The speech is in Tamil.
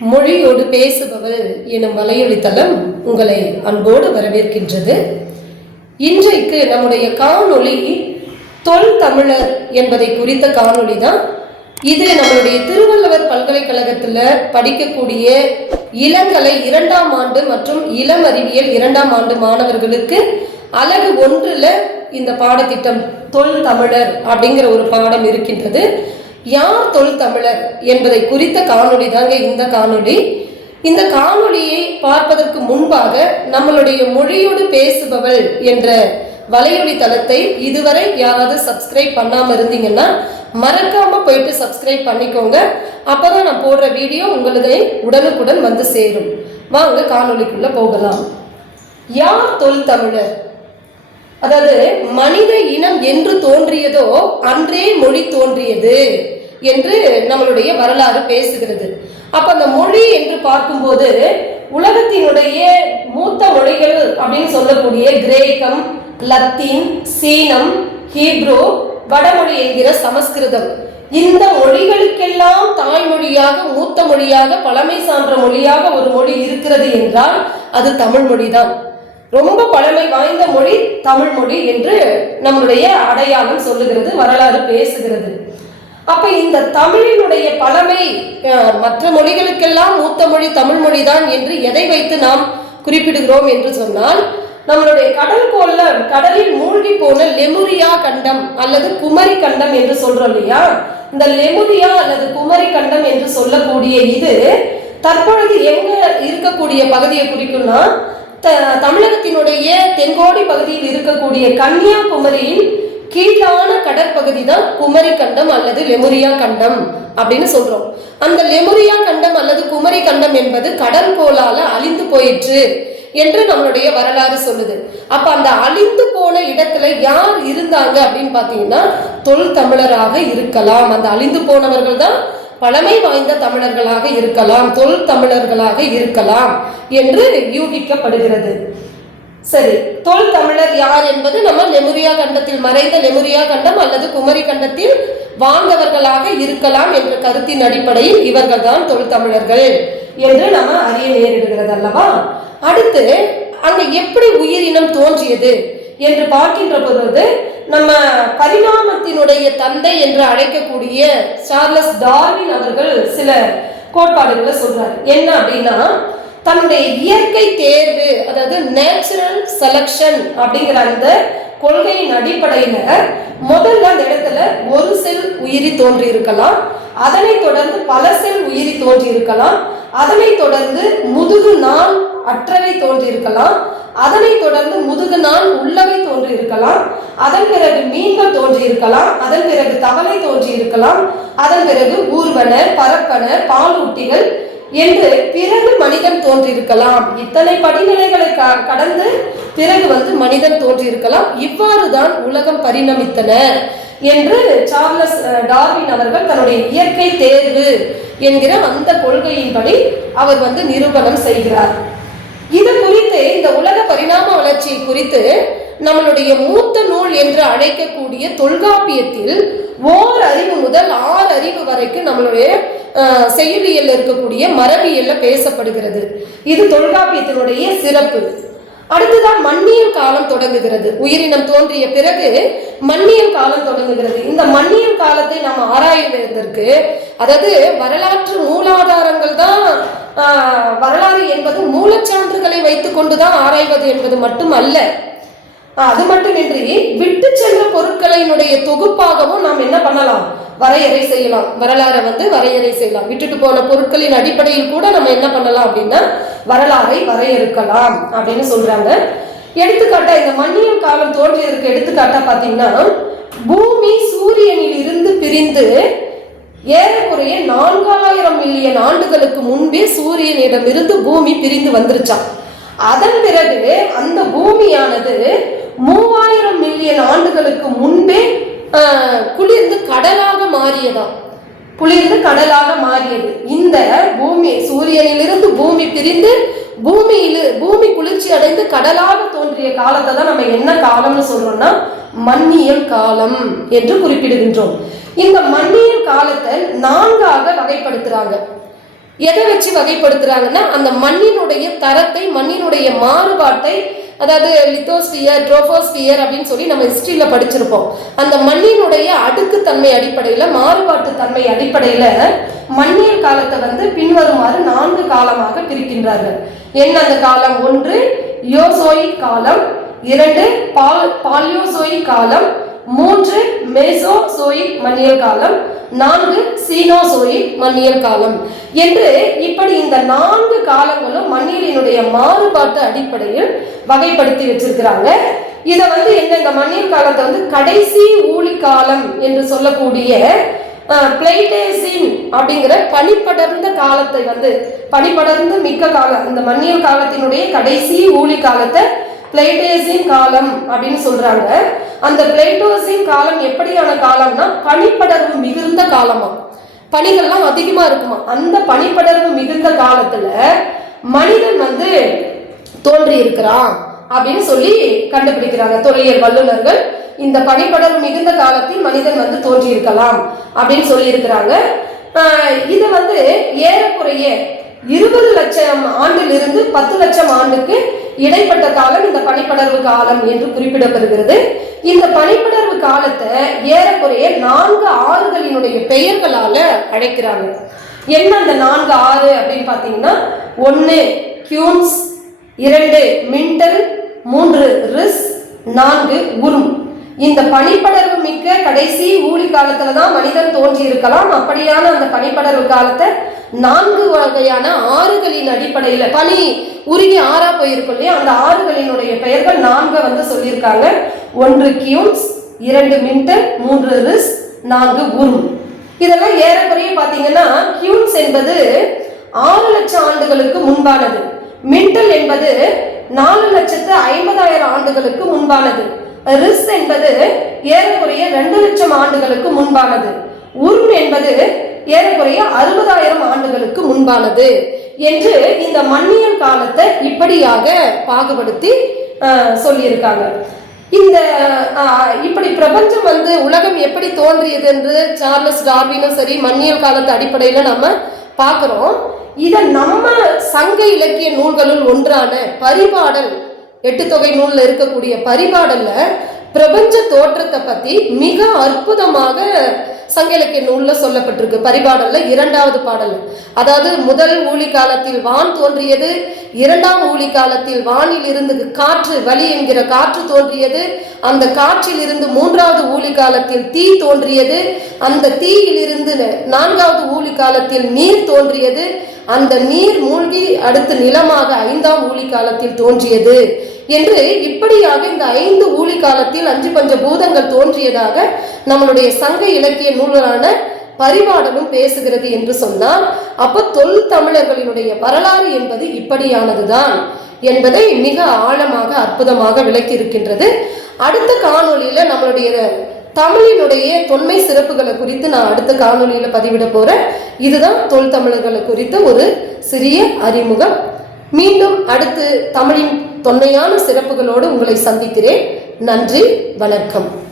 மொழியோடு பேசுபவள் எனும் வலையொலித்தளம் உங்களை அன்போடு வரவேற்கின்றது. இன்றைக்கு நம்முடைய காணொளி தொல் தமிழர் என்பதை குறித்த காணொளி தான் இது நம்மளுடைய திருவள்ளுவர் பல்கலைக்கழகத்தில் படிக்கக்கூடிய இளங்கலை இரண்டாம் ஆண்டு மற்றும் இளம் அறிவியல் இரண்டாம் ஆண்டு மாணவர்களுக்கு அழகு ஒன்றில் இந்த பாடத்திட்டம் தொல் தமிழர் அப்படிங்கிற ஒரு பாடம் இருக்கின்றது. யார் தொல் தமிழர் என்பதை குறித்த காணொளி தாங்க இந்த காணொளி. இந்த காணொளியை பார்ப்பதற்கு முன்பாக நம்மளுடைய மொழியோடு பேசுபவள் என்ற வலையொலி தளத்தை இதுவரை யாராவது சப்ஸ்கிரைப் பண்ணாம இருந்தீங்கன்னா மறக்காம போயிட்டு சப்ஸ்கிரைப் பண்ணிக்கோங்க. அப்பதான் நான் போடுற வீடியோ உங்களுடைய உடனுக்குடன் வந்து சேரும். வாங்க காணொலிக்குள்ள போகலாம். யார் தொல் தமிழர்? அதாவது மனித இனம் என்று தோன்றியதோ அன்றே மொழி தோன்றியது. என்று நம்மளுடைய வரலாறு பேசுகிறது. அப்ப அந்த மொழி என்று பார்க்கும்போது உலகத்தினுடைய மூத்த மொழிகள் அப்படின்னு சொல்லக்கூடிய கிரேக்கம் லத்தீன் சீனம் ஹீப்ரோ வடமொழி என்கிற சமஸ்கிருதம். இந்த மொழிகளுக்கெல்லாம் தாய்மொழியாக மூத்த மொழியாக பழமை சான்ற மொழியாக ஒரு மொழி இருக்கிறது என்றால் அது தமிழ் மொழிதான். ரொம்ப பழமை வாய்ந்த மொழி தமிழ் மொழி என்று நம்மளுடைய அடையாளம் சொல்லுகிறது வரலாறு பேசுகிறது. அப்ப இந்த தமிழினுடைய பழமை மற்ற மொழிகளுக்கெல்லாம் மூத்த மொழி தமிழ் மொழிதான் என்று எதை வைத்து நாம் குறிப்பிடுகிறோம் என்று சொன்னால் நம்மளுடைய கடல் கோல்ல கடலில் மூழ்கி போன லெமுரியா கண்டம் அல்லது குமரி கண்டம் என்று சொல்றோம் இல்லையா? இந்த லெமுரியா அல்லது குமரி கண்டம் என்று சொல்லக்கூடிய இது தற்பொழுது எங்க இருக்கக்கூடிய பகுதியை குறிக்கும்னா த- தமிழகத்தினுடைய தென்கோடி பகுதியில் இருக்கக்கூடிய கன்னியாகுமரியின் கடற்பகுதி தான் குமரி கண்டம் அல்லது லெமுரியா கண்டம் அப்படின்னு சொல்றோம். அந்த லெமுரியா கண்டம் அல்லது குமரி கண்டம் என்பது கடற்கோளால அழிந்து போயிற்று என்று நம்மளுடைய வரலாறு சொல்லுது. அப்ப அந்த அழிந்து போன இடத்துல யார் இருந்தாங்க அப்படின்னு பாத்தீங்கன்னா தொல் தமிழராக இருக்கலாம். அந்த அழிந்து போனவர்கள் தான் பழமை வாய்ந்த தமிழர்களாக இருக்கலாம் தொல் தமிழர்களாக இருக்கலாம் என்று யூகிக்கப்படுகிறது. சரி தொல் தமிழர் யார் என்பது நம்ம லெமுரியா கண்டத்தில் மறைந்த லெமுரியா கண்டம் அல்லது குமரி கண்டத்தில் வாழ்ந்தவர்களாக இருக்கலாம் என்ற கருத்தின் அடிப்படையில் இவர்கள் தான் தொல் தமிழர்கள் என்று நம்ம அறிய நேரிடுகிறது அல்லவா அடுத்து அங்க எப்படி உயிரினம் தோன்றியது என்று பார்க்கின்ற பொழுது நம்ம பரிணாமத்தினுடைய தந்தை என்று அழைக்கக்கூடிய சார்லஸ் டார்வின் அவர்கள் சில கோட்பாடுகளை சொல்றாரு. என்ன அப்படின்னா தன்னுடைய இயற்கை தேர்வு அதாவது நேச்சுரல் செலக்ஷன் அப்படிங்கிற அந்த கொள்கையின் அடிப்படையில முதல்ல அந்த இடத்துல ஒரு செல் உயிரி தோன்றி இருக்கலாம். அதனை தொடர்ந்து பல செல் உயிரி தோன்றி இருக்கலாம். அதனை தொடர்ந்து முதுகு நான் அற்றவை தோன்றி இருக்கலாம். அதனை தொடர்ந்து முதுகு நான் உள்ளவை தோன்றி இருக்கலாம். அதன் பிறகு மீன்கள் தோன்றி இருக்கலாம். அதன் பிறகு தவளை தோன்றி இருக்கலாம். அதன் பிறகு ஊர்வன பரப்பன பாலூட்டிகள் என்று பிறகு மனிதன் தோன்றியிருக்கலாம். இத்தனை படிநிலைகளை க- கடந்து பிறகு வந்து மனிதன் தோன்றியிருக்கலாம். இவ்வாறு தான் உலகம் பரிணமித்தன என்று சார்லஸ் டார்வின் அவர்கள் தன்னுடைய இயற்கை தேர்வு என்கிற அந்த கொள்கையின்படி அவர் வந்து நிரூபணம் செய்கிறார். இது குறித்து இந்த உலக பரிணாம வளர்ச்சி குறித்து நம்மளுடைய மூத்த நூல் என்று அழைக்கக்கூடிய தொல்காப்பியத்தில் ஓர் அறிவு முதல் ஆறு அறிவு வரைக்கும் நம்மளுடைய அஹ், செய்யுளியல்ல இருக்கக்கூடிய மரபியல்ல பேசப்படுகிறது. இது தொல்காப்பியத்தினுடைய சிறப்பு. அடுத்துதான் மண்ணியல் காலம் தொடங்குகிறது. உயிரினம் தோன்றிய பிறகு மண்ணியல் காலம் தொடங்குகிறது. இந்த மண்ணியல் காலத்தை நாம் ஆராய்வதற்கு அதாவது வரலாற்று மூலாதாரங்கள் தான் வரலாறு என்பது மூலச்சான்றுகளை வைத்துக் கொண்டுதான் ஆராய்வது என்பது மட்டும் அல்ல. அது மட்டுமின்றி விட்டு சென்ற பொருட்களினுடைய தொகுப்பாகவும் நாம் என்ன பண்ணலாம்? வரையறை செய்யலாம். வரலாறை வந்து வரையறை செய்யலாம். விட்டுட்டு போன பொருட்களின் அடிப்படையில் கூட நம்ம என்ன பண்ணலாம் அப்படின்னா வரலாறை வரையறுக்கலாம் அப்படின்னு சொல்றாங்க. எடுத்துக்காட்டா இந்த மண்ணியல் காலம் தோன்றியதற்கு எடுத்துக்காட்டா பாத்தீங்கன்னா பூமி சூரியனில் இருந்து பிரிந்து ஏறக்குறைய நான்காயிரம் மில்லியன் ஆண்டுகளுக்கு முன்பே சூரியனிடமிருந்து பூமி பிரிந்து வந்துருச்சான் அதன் பிறகு அந்த பூமியானது மூவாயிரம் மில்லியன் ஆண்டுகளுக்கு முன்பே குளிர்ந்து கடலாக மாறியதாம் குளிர்ந்து கடலாக மாறியது. இந்த பூமி சூரியனிலிருந்து பூமி பிரிந்து பூமியில பூமி குளிர்ச்சி அடைந்து கடலாக தோன்றிய காலத்தை தான் நம்ம என்ன காலம்னு சொல்றோம்னா மண்ணியல் காலம் என்று குறிப்பிடுகின்றோம். இந்த மண்ணியல் காலத்தை நான்காக வகைப்படுத்துறாங்க. எதை வச்சு வகைப்படுத்துறாங்கன்னா அந்த மண்ணினுடைய தரத்தை மண்ணினுடைய மாறுபாட்டை அதாவது லித்தோஸ்பியர் ட்ரோபோஸ்பியர் அப்படின்னு சொல்லி நம்ம ஹிஸ்ட்ரியில் படிச்சிருப்போம். அந்த மண்ணினுடைய அடுக்குத்தன்மை அடிப்படையில் மாறுபாட்டு தன்மை அடிப்படையில் மண்ணியல் காலத்தை வந்து பின்வருமாறு நான்கு காலமாக பிரிக்கின்றார்கள். என்ன அந்த காலம்? ஒன்று யோசோயிக் காலம் இரண்டு பால் பால்யோசோயிக் காலம் மூன்று மெசோசோயிக் மண்ணியல் காலம் நான்கு சீனோசோயிக் மன்னியல் காலம். என்று இப்படி இந்த நான்கு காலங்களும் மண்ணியலினுடைய மாறுபாட்டு அடிப்படையில் வகைப்படுத்தி வச்சிருக்கிறாங்க. இதை வந்து என்ன இந்த மண்ணியல் காலத்தை வந்து கடைசி ஊழி காலம் என்று சொல்லக்கூடிய பிளைடேசின் அப்படிங்கிற பனிப்படர்ந்த காலத்தை வந்து பனிப்படர்ந்து மிக்க காலம் இந்த மண்ணியல் காலத்தினுடைய கடைசி ஊழி காலத்தை பிளைடேசின் காலம் அப்படின்னு சொல்றாங்க. அந்த பிளைட்டோசின் காலம் எப்படியான காலம்னா பனிப்படர்வு மிகுந்த காலமா? பனிகள்லாம் அதிகமா இருக்குமா? அந்த பனிப்படர்வு மிகுந்த காலத்துல மனிதன் வந்து தோன்றி இருக்கிறான் அப்படின்னு சொல்லி கண்டுபிடிக்கிறாங்க தொல்லியல் வல்லுநர்கள். இந்த பனிப்படர்வு மிகுந்த காலத்தில் மனிதன் வந்து தோன்றி இருக்கலாம் அப்படின்னு சொல்லி இருக்கிறாங்க இது வந்து ஏறக்குறைய இருபது லட்சம் ஆண்டிலிருந்து பத்து லட்சம் ஆண்டுக்கு இடைப்பட்ட காலம் இந்த பனிப்படர்வு காலம் என்று குறிப்பிடப்படுகிறது. இந்த பனிப்படர்வு காலத்தை ஏறக்குறைய நான்கு ஆறுகளினுடைய பெயர்களால அழைக்கிறாங்க. என்ன அந்த நான்கு ஆறு அப்படின்னு பார்த்தீங்கன்னா ஒன்று கியூன்ஸ் இரண்டு மின்டல் மூன்று ரிஸ் நான்கு உரும் இந்த பனிப்படர்வு மிக்க கடைசி ஊழி காலத்துல தான் மனிதன் தோன்றி இருக்கலாம். அப்படியான அந்த பனிப்படர்வு காலத்தை நான்கு வகையான ஆறுகளின் அடிப்படையில் பனி உருகி ஆறா போயிருக்கும் இல்லையா? அந்த ஆறுகளினுடைய பெயர்கள் நான்கு வந்து சொல்லியிருக்காங்க. ஒன்று கியூன்ஸ் இரண்டு மின்டல் மூன்று ரிஸ் நான்கு குரு. இதெல்லாம் ஏறக்குறைய பார்த்தீங்கன்னா கியூன்ஸ் என்பது ஆறு லட்சம் ஆண்டுகளுக்கு முன்பானது. மின்டல் என்பது நாலு லட்சத்து ஐம்பதாயிரம் ஆண்டுகளுக்கு முன்பானது. ரிஸ் என்பது ஏறக்குறைய ரெண்டு லட்சம் ஆண்டுகளுக்கு முன்பானது. உரும் என்பது ஏறக்குறைய அறுபதாயிரம் ஆண்டுகளுக்கு முன்பானது என்று இந்த மண்ணியல் காலத்தை இப்படியாக பாகுபடுத்தி சொல்லியிருக்காங்க. இந்த இப்படி பிரபஞ்சம் வந்து உலகம் எப்படி தோன்றியது என்று சார்லஸ் டார்வினும் சரி மண்ணியல் காலத்து அடிப்படையில் நம்ம பார்க்குறோம். இதை நம்ம சங்க இலக்கிய நூல்களுள் ஒன்றான பரிபாடல் எட்டு தொகை நூலில் இருக்கக்கூடிய பரிபாடல்ல பிரபஞ்ச தோற்றத்தை பத்தி மிக அற்புதமாக சங்க இலக்கிய நூல்ல சொல்லப்பட்டிருக்கு. பரிபாடல்ல இரண்டாவது பாடல். அதாவது முதல் ஊழி காலத்தில் வான் தோன்றியது இரண்டாம் ஊழி காலத்தில் வானில் இருந்து காற்று வலி என்கிற காற்று தோன்றியது அந்த காற்றில் இருந்து மூன்றாவது ஊழி காலத்தில் தீ தோன்றியது அந்த தீயில் இருந்து நான்காவது ஊழி காலத்தில் நீர் தோன்றியது அந்த நீர் மூழ்கி அடுத்து நிலமாக ஐந்தாம் ஊழி காலத்தில் தோன்றியது. என்று இப்படியாக இந்த ஐந்து ஊழி காலத்தில் அஞ்சு பஞ்ச பூதங்கள் தோன்றியதாக நம்மளுடைய சங்க இலக்கிய நூலான பரிபாடலும் பேசுகிறது என்று சொன்னால் அப்போ தொல் தமிழர்களினுடைய வரலாறு என்பது இப்படியானதுதான் என்பதை மிக ஆழமாக அற்புதமாக விளக்கி இருக்கின்றது அடுத்த காணொளியில நம்மளுடைய தமிழினுடைய தொன்மை சிறப்புகளை குறித்து நான் அடுத்த காணொலியில் பதிவிட போறேன். இதுதான் தொல் தமிழர்களை குறித்த ஒரு சிறிய அறிமுகம். மீண்டும் அடுத்து தமிழின் தொன்மையான சிறப்புகளோடு உங்களை சந்திக்கிறேன். நன்றி வணக்கம்.